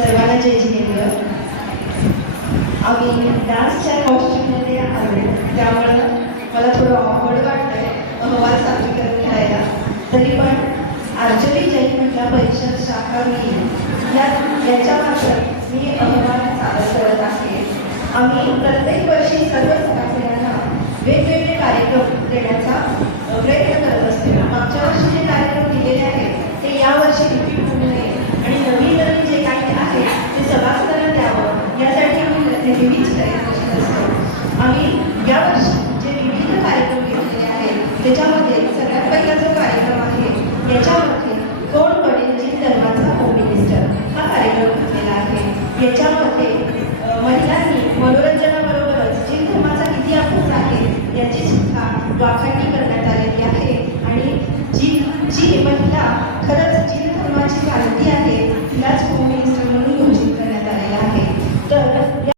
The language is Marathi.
सर्वांना जय जिनेंद्र. आम्ही डान्सच्या कॉस्ट्यूममध्ये आलो, त्यामुळं मला थोडं ऑकवर्ड वाटतंय अहवाल सादरीकरण करायला. तरी पण अर्चरी जैन महिला परिषद शाखा मी याच्यामार्फत मी अहवाल सादर करत आहे. आम्ही प्रत्येक वर्षी सर्व सदस्यांना वेगवेगळे कार्यक्रम देण्याचा प्रयत्न करत असतो. मागच्या वर्षी जे कार्यक्रम दिलेले आहेत ते यावर्षी रिपीट होऊ नये आणि नवीन नवीन जे काही आहे ते सभासदांना द्यावं यासाठी आम्ही नेहमीच प्रयत्नशील असतो. आम्ही यावर्षी जे विविध कार्यक्रम घेतलेले आहेत त्याच्यामध्ये सगळ्यात पहिला जो कार्यक्रम आहे याच्यामध्ये कोण बनेल जिन धर्माचा होम मिनिस्टर हा कार्यक्रम घेतलेला आहे. याच्यामध्ये महिलांनी मनोरंजनाबरोबरच जिन धर्माचा किती अभ्यास आहे याची सुद्धा वाखाणणी